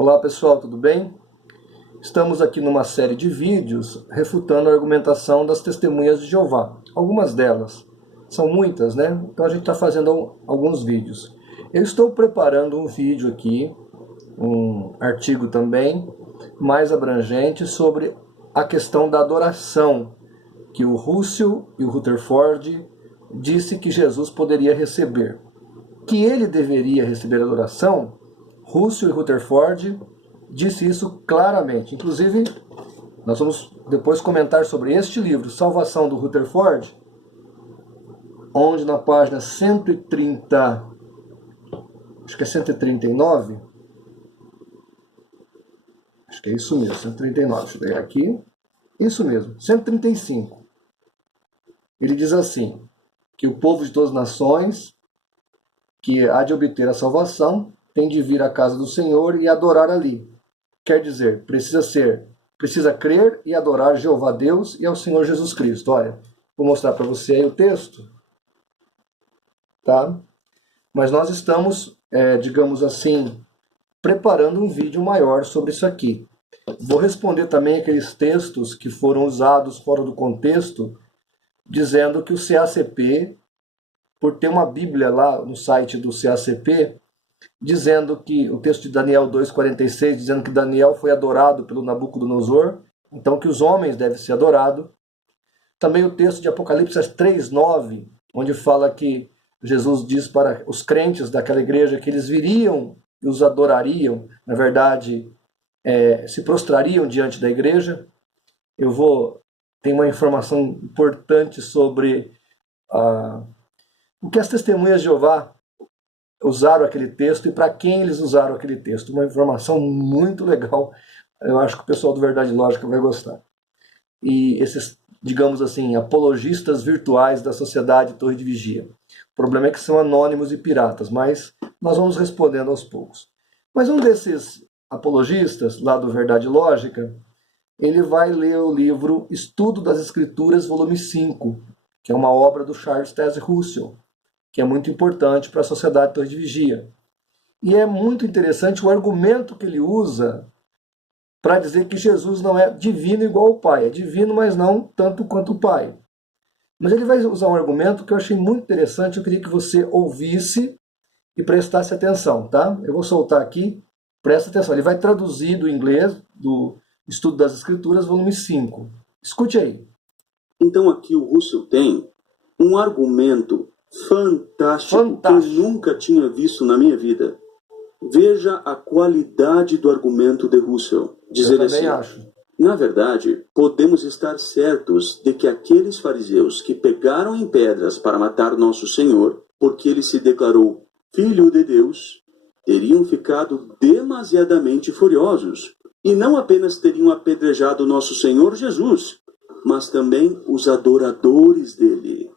Olá pessoal, tudo bem? Estamos aqui numa série de vídeos refutando a argumentação das testemunhas de Jeová. Algumas delas, são muitas, né? Então a gente está fazendo alguns vídeos. Eu estou preparando um vídeo aqui, um artigo também, mais abrangente sobre a questão da adoração, que o Russell e o Rutherford disse que Jesus poderia receber. Que ele deveria receber adoração, Russell e Rutherford disse isso claramente. Inclusive, nós vamos depois comentar sobre este livro, Salvação do Rutherford, onde na página 130, acho que é 139, acho que é isso mesmo, 139, deixa eu ver aqui, isso mesmo, 135. Ele diz assim, que o povo de todas as nações, que há de obter a salvação, tem de vir à casa do Senhor e adorar ali. Quer dizer, precisa crer e adorar Jeová Deus e ao Senhor Jesus Cristo. Olha, vou mostrar para você aí o texto, tá? Mas nós estamos, digamos assim, preparando um vídeo maior sobre isso aqui. Vou responder também aqueles textos que foram usados fora do contexto, dizendo que o CACP, por ter uma Bíblia lá no site do CACP, dizendo que o texto de Daniel 2,46, dizendo que Daniel foi adorado pelo Nabucodonosor, então que os homens devem ser adorados. Também o texto de Apocalipse 3,9, onde fala que Jesus diz para os crentes daquela igreja que eles viriam e os adorariam, na verdade, se prostrariam diante da igreja. Tem uma informação importante sobre o que as testemunhas de Jeová usaram aquele texto e para quem eles usaram aquele texto. Uma informação muito legal. Eu acho que o pessoal do Verdade Lógica vai gostar. E esses, digamos assim, apologistas virtuais da sociedade Torre de Vigia. O problema é que são anônimos e piratas, mas nós vamos respondendo aos poucos. Mas um desses apologistas, lá do Verdade Lógica, ele vai ler o livro Estudo das Escrituras, volume 5, que é uma obra do Charles Taze Russell, que é muito importante para a sociedade Torre de Vigia. E é muito interessante o argumento que ele usa para dizer que Jesus não é divino igual ao Pai. É divino, mas não tanto quanto o Pai. Mas ele vai usar um argumento que eu achei muito interessante, eu queria que você ouvisse e prestasse atenção, tá? Eu vou soltar aqui, presta atenção. Ele vai traduzir do inglês, do Estudo das Escrituras, volume 5. Escute aí. Então aqui o Russell tem um argumento fantástico que eu nunca tinha visto na minha vida. Veja a qualidade do argumento de Russell. Diz ele assim: na verdade, podemos estar certos de que aqueles fariseus que pegaram em pedras para matar nosso Senhor, porque ele se declarou Filho de Deus, teriam ficado demasiadamente furiosos, e não apenas teriam apedrejado nosso Senhor Jesus, mas também os adoradores dele,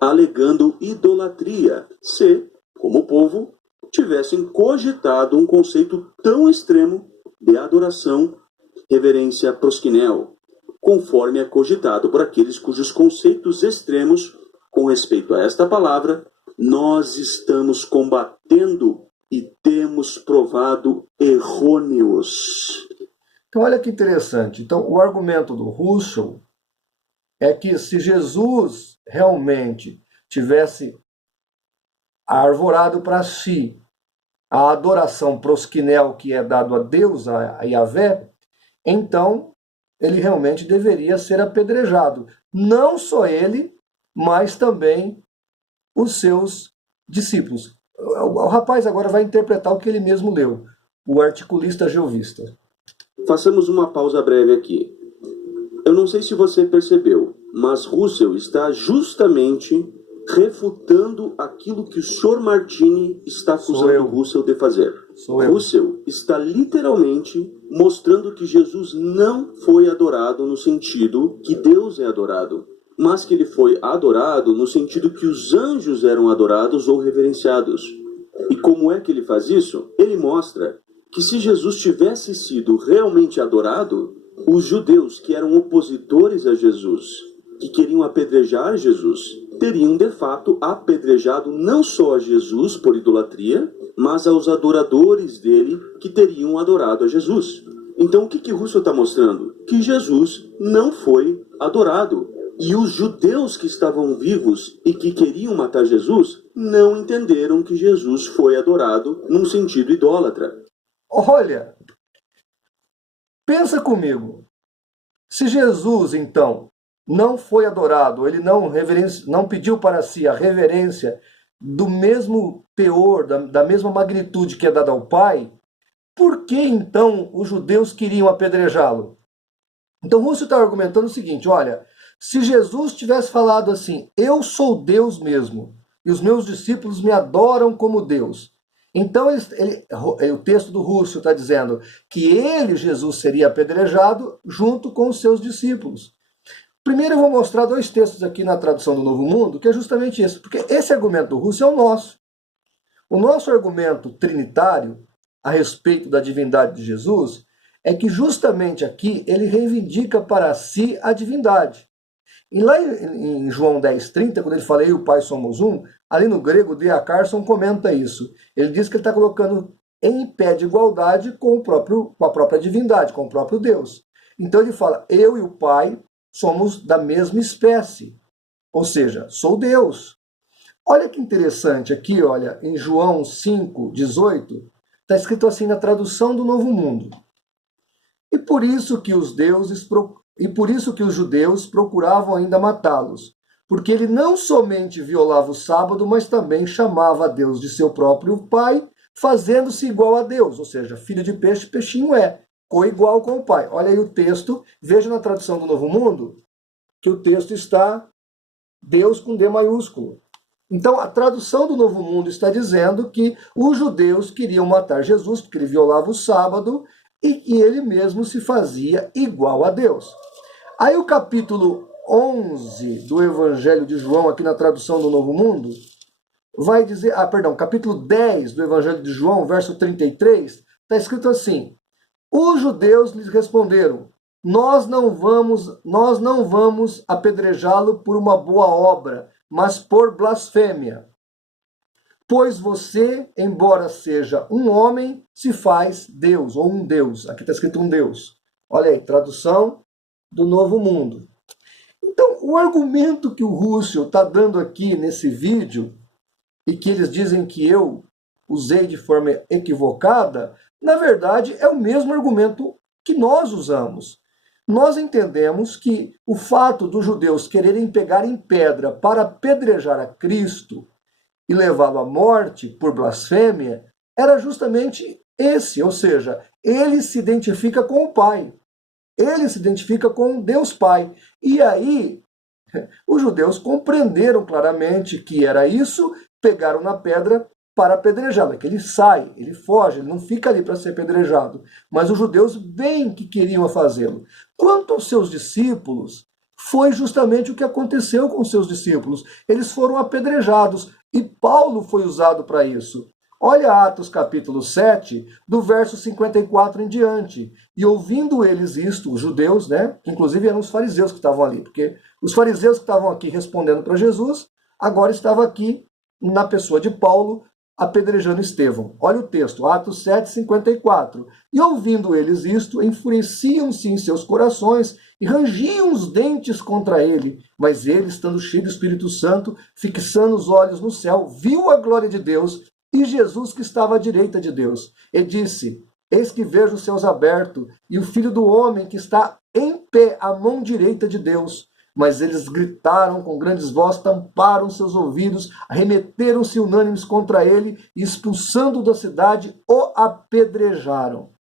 alegando idolatria, se, como povo, tivessem cogitado um conceito tão extremo de adoração, reverência proskinel, conforme é cogitado por aqueles cujos conceitos extremos com respeito a esta palavra nós estamos combatendo e temos provado errôneos. Então olha que interessante. Então o argumento do Russell é que se Jesus realmente tivesse arvorado para si a adoração proskinel que é dado a Deus, a Yahvé, então ele realmente deveria ser apedrejado. Não só ele, mas também os seus discípulos. O rapaz agora vai interpretar o que ele mesmo leu, o articulista jeovista. Façamos uma pausa breve aqui. Eu não sei se você percebeu, mas Russell está justamente refutando aquilo que o Sr. Martini está acusando Russell de fazer. Russell está literalmente mostrando que Jesus não foi adorado no sentido que Deus é adorado, mas que ele foi adorado no sentido que os anjos eram adorados ou reverenciados. E como é que ele faz isso? Ele mostra que se Jesus tivesse sido realmente adorado, os judeus que eram opositores a Jesus que queriam apedrejar Jesus teriam de fato apedrejado não só a Jesus por idolatria, mas aos adoradores dele que teriam adorado a Jesus. Então o que Russell está mostrando? Que Jesus não foi adorado. E os judeus que estavam vivos e que queriam matar Jesus não entenderam que Jesus foi adorado num sentido idólatra. Olha, pensa comigo. Se Jesus, então, não foi adorado, ele não pediu para si a reverência do mesmo teor, da mesma magnitude que é dada ao Pai, por que então os judeus queriam apedrejá-lo? Então Russell está argumentando o seguinte, olha, se Jesus tivesse falado assim, eu sou Deus mesmo, e os meus discípulos me adoram como Deus, então o texto do Russell está dizendo que ele, Jesus, seria apedrejado junto com os seus discípulos. Primeiro eu vou mostrar dois textos aqui na tradução do Novo Mundo, que é justamente isso, porque esse argumento do Russell é o nosso. O nosso argumento trinitário a respeito da divindade de Jesus é que justamente aqui ele reivindica para si a divindade. E lá em João 10,30, quando ele fala eu e o Pai somos um, ali no grego, D.A. Carson comenta isso. Ele diz que ele está colocando em pé de igualdade com a própria divindade, com o próprio Deus. Então ele fala, eu e o Pai somos da mesma espécie, ou seja, sou Deus. Olha que interessante aqui, olha, em João 5,18, está escrito assim na tradução do Novo Mundo. E por isso que os judeus procuravam ainda matá-los, porque ele não somente violava o sábado, mas também chamava a Deus de seu próprio Pai, fazendo-se igual a Deus, ou seja, filho de peixe, peixinho é, coigual com o Pai. Olha aí o texto, veja na tradução do Novo Mundo, que o texto está Deus com D maiúsculo. Então, a tradução do Novo Mundo está dizendo que os judeus queriam matar Jesus, porque ele violava o sábado, e que ele mesmo se fazia igual a Deus. Aí o capítulo 11 do Evangelho de João, aqui na tradução do Novo Mundo, vai dizer, capítulo 10 do Evangelho de João, verso 33, está escrito assim, os judeus lhes responderam, nós não vamos apedrejá-lo por uma boa obra, mas por blasfêmia. Pois você, embora seja um homem, se faz Deus, ou um Deus. Aqui está escrito um Deus. Olha aí, tradução do Novo Mundo. Então, o argumento que o Russell está dando aqui nesse vídeo, e que eles dizem que eu usei de forma equivocada, na verdade é o mesmo argumento que nós usamos. Nós entendemos que o fato dos judeus quererem pegar em pedra para apedrejar a Cristo e levá-lo à morte por blasfêmia, era justamente esse, ou seja, ele se identifica com o Pai, ele se identifica com Deus Pai. E aí, os judeus compreenderam claramente que era isso, pegaram na pedra para apedrejá-lo, que ele sai, ele foge, ele não fica ali para ser apedrejado. Mas os judeus bem que queriam fazê-lo. Quanto aos seus discípulos, foi justamente o que aconteceu com os seus discípulos. Eles foram apedrejados e Paulo foi usado para isso. Olha Atos capítulo 7, do verso 54 em diante. E ouvindo eles isto, os judeus, né, que inclusive eram os fariseus que estavam ali, porque os fariseus que estavam aqui respondendo para Jesus, agora estavam aqui na pessoa de Paulo, apedrejando Estevão. Olha o texto, Atos 7, 54. E ouvindo eles isto, enfureciam-se em seus corações e rangiam os dentes contra ele. Mas ele, estando cheio do Espírito Santo, fixando os olhos no céu, viu a glória de Deus e Jesus que estava à direita de Deus. E disse, eis que vejo os céus abertos e o Filho do Homem que está em pé à mão direita de Deus. Mas eles gritaram com grandes vozes, tamparam seus ouvidos, arremeteram-se unânimes contra ele e, expulsando da cidade, o apedrejaram.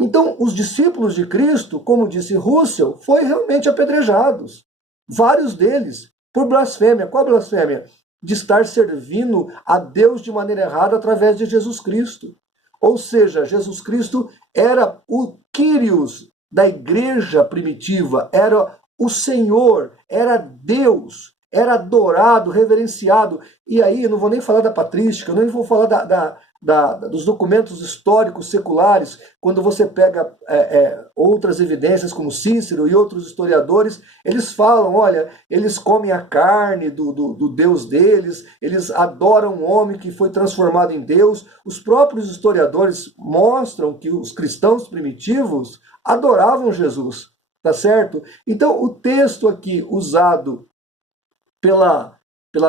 Então, os discípulos de Cristo, como disse Russell, foram realmente apedrejados. Vários deles, por blasfêmia. Qual blasfêmia? De estar servindo a Deus de maneira errada através de Jesus Cristo. Ou seja, Jesus Cristo era o Kyrios da igreja primitiva, era o Senhor, era Deus, era adorado, reverenciado. E aí, eu não vou nem falar da patrística, eu nem vou falar dos documentos históricos seculares, quando você pega outras evidências como Cícero e outros historiadores, eles falam, olha, eles comem a carne do Deus deles, eles adoram um homem que foi transformado em Deus. Os próprios historiadores mostram que os cristãos primitivos adoravam Jesus, tá certo? Então, o texto aqui usado pela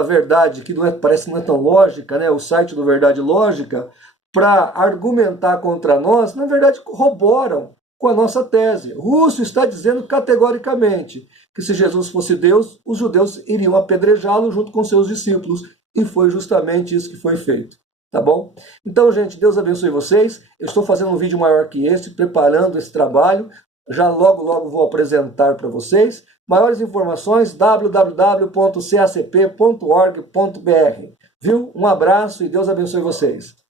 Verdade, que parece que não é tão lógica, né? O site do Verdade Lógica, para argumentar contra nós, na verdade, corroboram com a nossa tese. Russo está dizendo categoricamente que se Jesus fosse Deus, os judeus iriam apedrejá-lo junto com seus discípulos, e foi justamente isso que foi feito. Tá bom? Então, gente, Deus abençoe vocês. Eu estou fazendo um vídeo maior que esse, preparando esse trabalho. Já logo, logo vou apresentar para vocês. Maiores informações, www.cacp.org.br. Viu? Um abraço e Deus abençoe vocês.